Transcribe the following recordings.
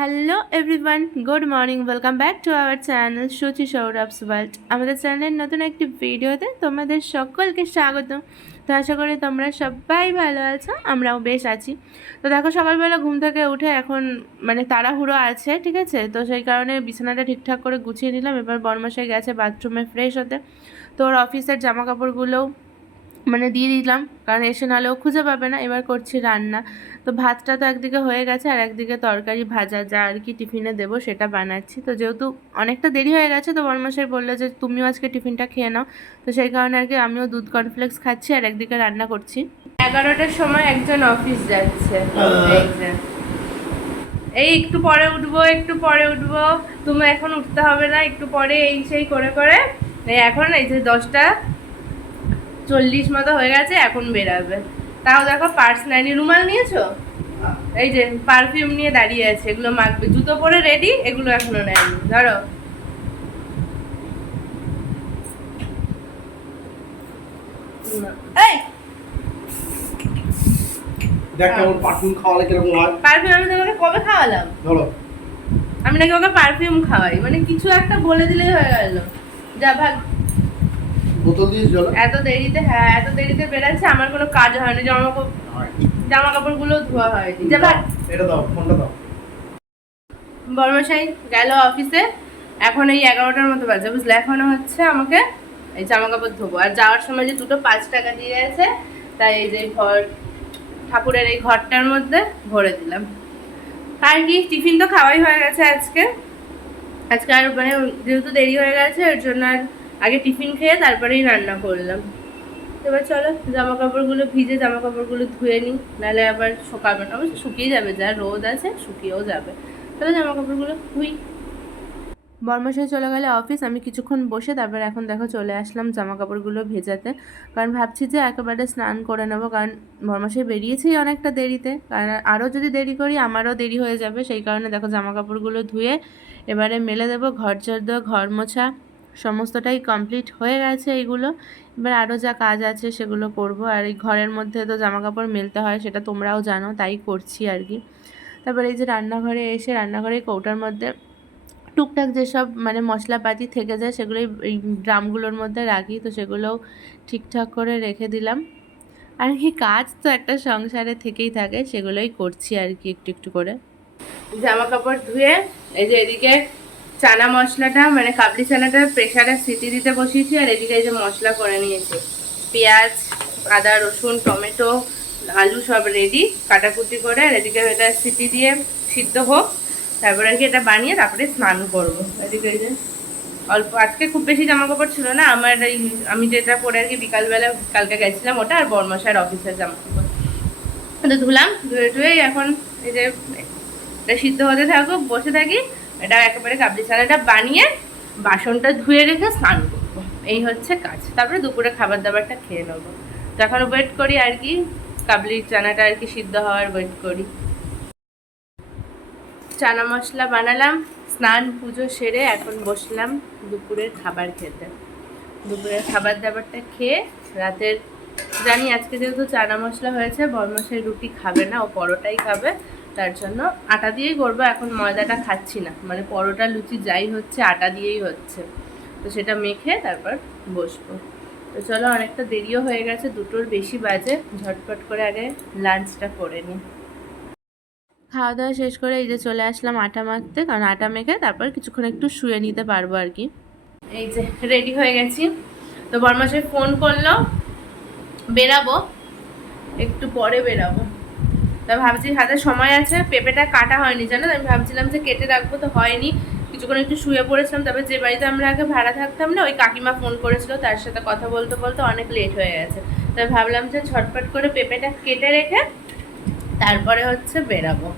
Hello everyone, good morning. Welcome back to our channel Suchi Saurav's world. আমাদের চ্যানেলের নতুন একটি ভিডিওতে তোমাদের সকলকে স্বাগত। তো আশা করি তোমরা সবাই ভালো আছো, আমরাও বেশ আছি। তো দেখো, সকালবেলা ঘুম থেকে উঠে এখন তাড়াহুড়ো আছে, ঠিক আছে? তো সেই কারণে বিছানাটা ঠিকঠাক করে গুছিয়ে নিলাম। এবার বরমশাই গেছে বাথরুমে ফ্রেশ হতে, তো ওর অফিসের জামা কাপড়গুলোও দিয়ে দিলাম, কারণ এসে নাহলেও খুঁজে পাবে না। এবার করছি রান্না। তো ভাতটা তো একদিকে হয়ে গেছে, আর একদিকে তরকারি ভাজা যা আর কি টিফিনে দেবো সেটা বানাচ্ছি। তো যেহেতু অনেকটা দেরি হয়ে গেছে, তো বরমশাই বললো যে তুমিও আজকে টিফিনটা খেয়ে নাও। তো সেই কারণে আর কি আমিও দুধ কর্নফ্লেক্স খাচ্ছি আর একদিকে রান্না করছি। 11টার সময় একজন অফিস যাচ্ছে। এই একটু পরে উঠবো, একটু পরে উঠবো, তুমি এখন উঠতে হবে না, একটু পরে এই সেই করে করে এখন এই যে 10:40 মতো হয়ে গেছে, এখন বেরাবে। তাও দেখো পার্স নেয়নি। রুমাল নিয়েছো? এই যে পারফিউম নিয়ে দাঁড়িয়ে আছে, এগুলো মাখবে। জুতো পরে রেডি, এগুলো এখনো নেয়নি। ধরো, এই দেখ কেমন পারফিউম খাওয়ালে কিরকম হয়। পারফিউম আমি তোমাকে কবে খাওয়ালাম? ধরো, আমি নাকি ওকে পারফিউম খাওয়াই? কিছু একটা বলে দিলেই হয়ে গেল। যা ভাগ। বোতল দিয়ে জল। এত দেরিতে, হ্যাঁ এত দেরিতে বেরাচ্ছে, আমার কোনো কাজ হয়নি, জামা কাপড়গুলো ধোয়া হয়নি। যা ভাগ। এটা দাও, ফোনটা দাও। বর্মশাই গেল অফিসে, এখন এই 11টার মতো বাজে, বুঝলে? এখনো হচ্ছে আমাকে এই জামা কাপড় ধোবো। আর যাওয়ার সময় যে দুটো 5 টাকা দিয়ে গেছে, তাই এই যে ঠাকুরের এই ঘরটার মধ্যে ভরে দিলাম। আর কি, টিফিন তো খাওয়াই হয়ে গেছে আজকে। আজকে আর যেহেতু দেরি হয়ে গেছে, ওর জন্য আর আগে টিফিন খেয়ে তারপরেই রান্না করলাম। এবার চলো জামা কাপড়গুলো ভিজে, জামা কাপড়গুলো ধুয়ে নিই, নাহলে আবার শুকাবে না। অবশ্য শুকিয়ে যাবে, যা রোদ আছে শুকিয়েও যাবে। তাহলে জামা কাপড়গুলো ধুই। বর্মশাই চলে গেলে অফিস, আমি কিছুক্ষণ বসে তারপর এখন দেখো চলে আসলাম জামা কাপড়গুলো ভেজাতে। কারণ ভাবছি যে একেবারে স্নান করে নেবো, কারণ বর্মশাই বেরিয়েছেই অনেকটা দেরিতে, কারণ আরও যদি দেরি করি আমারও দেরি হয়ে যাবে। সেই কারণে দেখো জামা কাপড়গুলো ধুয়ে এবারে মেলে দেবো। ঘর ঝাড় দেওয়া, ঘর মোছা সমস্তটাই কমপ্লিট হয়ে গেছে এইগুলো। এবার আরও যা কাজ আছে সেগুলো করব। আর এই ঘরের মধ্যে তো জামা কাপড় মেলতে হয়, সেটা তোমরাও জানো, তাই করছি আর কি। তারপরে এই যে রান্নাঘরে এসে রান্নাঘরে কৌটার মধ্যে টুকটাক যেসব মশলাপাতি থেকে যায় সেগুলোই এই ড্রামগুলোর মধ্যে রাখি, তো সেগুলোও ঠিকঠাক করে রেখে দিলাম। আর কি, কাজ তো একটা সংসারে থেকেই থাকে, সেগুলোই করছি আর কি একটু একটু করে। জামা কাপড় ধুয়ে এই যে এদিকে চানা মশলাটা কাবলি চানাটা প্রেসারে সিটি দিতে বসিয়েছি, আর এদিকে এই যে মশলা করে নিয়েছি। পেঁয়াজ, আদা, রসুন, টমেটো, আলু সব রেডি কাটাকুটি করে। আর এদিকে এটা সিটি দিয়ে সিদ্ধ হোক, তারপরে আর কি এটা বানিয়ে তারপরে স্নান করবো। এদিকে এই যে অল্প, আজকে খুব বেশি জামা কাপড় ছিল না আমার, এই আমি যেটা পরে আর কি বিকালবেলা কালকে গেছিলাম ওটা, আর বর্মশাইয়ের অফিসের জামা কাপড় তো ধুলাম। ধুয়ে টুয়ে এখন এই যে এটা সিদ্ধ হতে থাকুক, বসে থাকি। এটা একেবারে কাবলি চানাটা বানিয়ে বাসনটা ধুয়ে রেখে স্নান করবো, এই হচ্ছে কাজ। তারপরে দুপুরে খাবার দাবারটা খেয়ে নেবো। তো এখন ওয়েট করি আর কি, কাবলি চানাটা আর কি সিদ্ধ হওয়ার ওয়েট করি। চানা মশলা বানালাম, স্নান পুজো সেরে এখন বসলাম দুপুরের খাবার খেতে। দুপুরের খাবার দাবারটা খেয়ে রাতের, জানি আজকে যেহেতু চানা মশলা হয়েছে বরমশাই রুটি খাবে না, ও পরোটাই খাবে। তার জন্য আটা দিয়েই করবো, এখন ময়দাটা খাচ্ছি না। পরোটা লুচি যাই হচ্ছে আটা দিয়েই হচ্ছে, তো সেটা মেখে তারপর বসবো। তো চলো, অনেকটা দেরিও হয়ে গেছে, 2টোর বেশি বাজে। ঝটপট করে আগে লাঞ্চটা করে নিই। খাওয়া দাওয়া শেষ করে এই যে চলে আসলাম আটা মাখতে, কারণ আটা মেখে তারপর কিছুক্ষণ একটু শুয়ে নিতে পারবো আর কি। এই যে রেডি হয়ে গেছি। তো বর্মাশাই ফোন করলো, বেরাবো, একটু পরে বেরাবো। তা ভাবছি হাতে সময় আছে, পেঁপেটা কাটা হয়নি জানো, আমি ভাবছিলাম যে কেটে রাখবো, তো হয়নি। কিছুক্ষণ একটু শুয়ে পড়েছিলাম। তারপর যে বাড়িতে আমরা আগে ভাড়া থাকতাম না, ওই কাকিমা ফোন করেছিল, তার সাথে কথা বলতে বলতে অনেক লেট হয়ে গেছে। তাই ভাবলাম যে ঝটপট করে পেঁপেটা কেটে রেখে তারপরে হচ্ছে বেরাবো।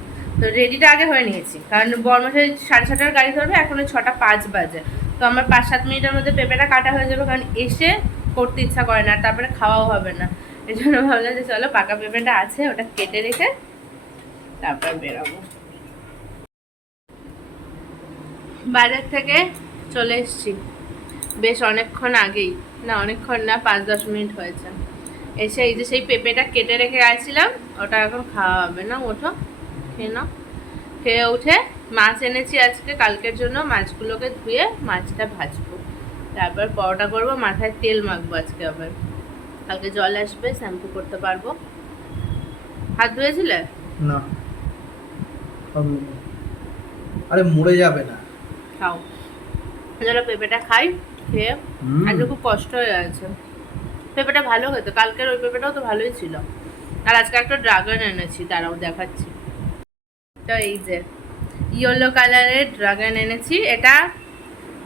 তো রেডিটা আগে হয়ে নিয়েছি, কারণ বর্মশাই 6:30টার গাড়ি ধরবে, এখন 6:05 বাজে। তো আমার 5-7 মিনিটের মধ্যে পেঁপেটা কাটা হয়ে যাবে, কারণ এসে করতে ইচ্ছা করে না, আর তারপরে খাওয়াও হবে না। এই জন্য ভাবলাম যে চলো পাকা পেঁপেটা আছে, ওটা কেটে রেখে তারপর বেরাবো। বাজার থেকে চলে এসছি বেশ অনেকক্ষণ আগেই, না অনেকক্ষণ না, 5-10 মিনিট হয়েছে। এসে এই যে সেই পেঁপেটা কেটে রেখে গেছিলাম, ওটা এখন খাওয়া হবে না। ওঠো, খেয়ে নাও। খেয়ে উঠে মাছ এনেছি আজকে কালকের জন্য, মাছগুলোকে ধুয়ে মাছটা ভাজবো, তারপর পরোটা করবো, মাথায় তেল মাখবো আজকে আবার, কালকে জল আসবে শ্যাম্পু করতে পারবো। হাত ধুয়েছিলে? না আরে মরে যাবে না। খাও। চলো পেঁপেটা খাই, খেয়ে আজকে খুব কষ্ট হয়ে আছে। পেঁপেটা ভালো হতো, কালকের ওই পেঁপেটাও তো ভালোই ছিল। আর আজকে একটা ড্রাগন এনেছি, তারাও দেখাচ্ছি। তো এই যে ইয়েলো কালারের ড্রাগন এনেছি, এটা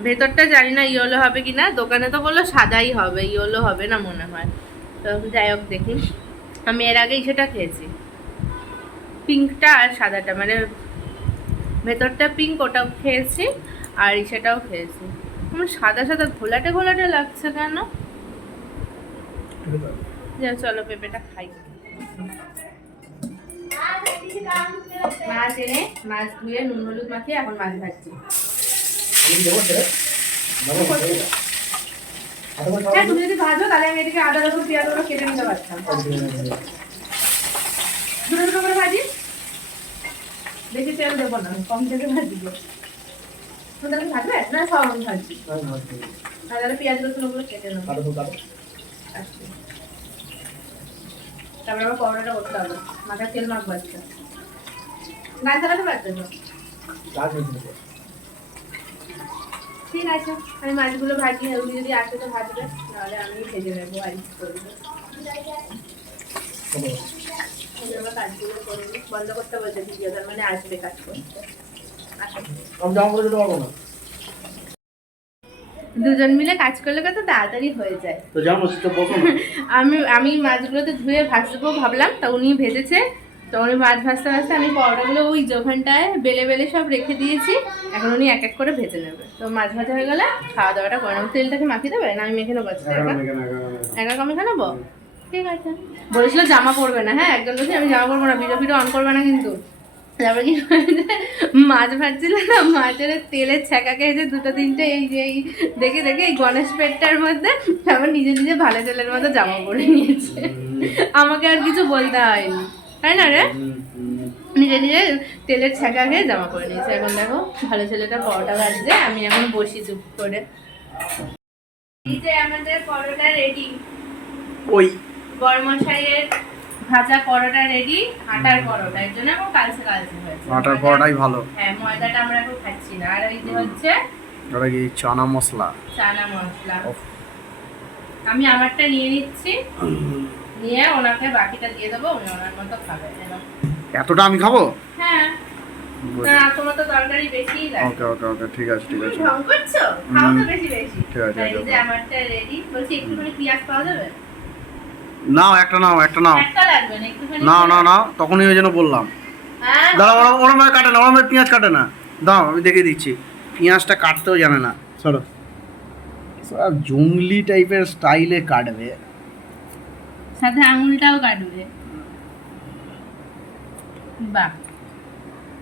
ভেতরটা জানি না ইয়েলো হবে কি না, দোকানে তো বললো সাদাই হবে, ইয়েলো হবে না মনে হয়। তো যাই হোক দেখি, আমি এর আগেই সেটা খেয়েছি, পিঙ্কটা আর সাদাটা, মানে ভেতরটা পিঙ্ক ওটাও খেয়েছি আর সেটাও খেয়েছি। আমার সাদা সাদা ঘোলাটে ঘোলাটে লাগছে কেন? যা চলো পেঁপেটা খাই। মাছ এনে মাছ ধুয়ে নুন হলুদ মাখিয়ে এখন মাছ ভাজছি। হ্যাঁ তুমি যদি ভাজো তাহলে আমি এদিকে আদা রসুন পেঁয়াজ ওগুলো কেটে নিতে পারতাম। দুটো দুটো করে ভাজি, বেশি তেল দেবো না, কম তেলে ভাজবো। তাহলে ভাজবে না সব আমি ভাজছি, তাহলে পেঁয়াজ রসুন ওগুলো কেটে নেবো। আচ্ছা তারপরে আবার পরোটাটা করতে হবে, মাথায় তেল মাখবো আজকে। গাছ চালাতে পারতে তো? ঠিক আছে আমি মাছগুলো ভাজি, ওগুলো যদি আসে তো ভাজবে, নাহলে আমি ভেজে নেবো আর কি করবো। আমার কাজগুলো করে নিই, বন্ধ করতে বলছে ভিডিও, তার মানে আসবে কাজ করতে। দুজন মিলে কাজ করলে কত তাড়াতাড়ি হয়ে যায়। তো জানো সেটা বসো না। আমি মাছগুলোতে ধুয়ে ভাজবো ভাবলাম, তা উনি ভেজেছে, তো উনি মাছ ভাজতে ভাজতে আমি পরোটাগুলো ওই ওখানটায় বেলে বেলে সব রেখে দিয়েছি, এখন উনি এক এক করে ভেজে নেবে। তো মাছ ভাজা হয়ে গেলে খাওয়া দাওয়াটা করে নেবো। তেলটাকে মাখিয়ে দেবে না আমি মেখে নেবো আজকে? একা কমে মেখে নেবো, ঠিক আছে। বলেছিল জামা পরবে না, হ্যাঁ একদম বলছি আমি জামা পরবো না, ভিডিও ভিডিও অন করবে না কিন্তু। তারপরে কি মাছ ভাজছিল না, মাছের তেলের ছ্যাঁকা খেয়েছে দুটো তিনটে, এই যে এই দেখে দেখে এই গণেশ পেটটার মধ্যে, তারপর নিজে নিজে ভালো তেলের মতো জামা পরে নিয়েছে, আমাকে আর কিছু বলতে হয়নি, তাই না রে? নিজে নিজে তেলের ছ্যাঁকা খেয়ে জামা পরে নিয়েছে। এখন দেখো ভালো ছেলেটা পরোটা ভাজছে, আমি এখন বসি চুপ করে। এই যে আমাদের পরোটা রেডি, ওই বড়মশাইয়ের ভাজা পরোটা রেডি, আটার পরোটা, এর জন্য এখন কালচে কালচে হয়েছে। আটার পরোটাই ভালো। হ্যাঁ ময়দাটা আমরা এখন খাচ্ছি না। আর এই যে হচ্ছে ওটা কি চানা মশলা? চানা মশলা। আমি আমারটা নিয়ে নিচ্ছি, নিয়ে ওনাকে বাকিটা দিয়ে দেবো, উনি ওনার মতো খাবে। এতটা আমি খাবো? হ্যাঁ না তোমার তো তরকারি বেশিই লাগে। ওকে ওকে ওকে ঠিক আছে ঠিক আছে। ঢং করছো, খাও তো বেশি বেশি। ঠিক আছে এই যে আমারটা রেডি, বলছি একটুখানি পেঁয়াজ পাওয়া যাবে? নাও একটা নাও, একটা নাও। একটা লাগবে না, একটুখানি না না না তখনই ওই জন্য বললাম। হ্যাঁ দাঁড়া ওরম ভাবে কাটে না, ওরম ভাবে পেঁয়াজ কাটে না। দাও আমি দেখিয়ে দিচ্ছি, পেঁয়াজটা কাটতেও জানে না। সরো সব জঙ্গলি টাইপের স্টাইলে কাটবে, সাথে আঙুলটাও কাটবে। বাহ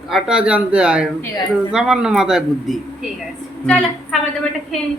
কাটা জানতে হয়, ঠিক আছে। সামান্য মাথায় বুদ্ধি। ঠিক আছে চলো খাবার দাবারটা খেয়ে নিই।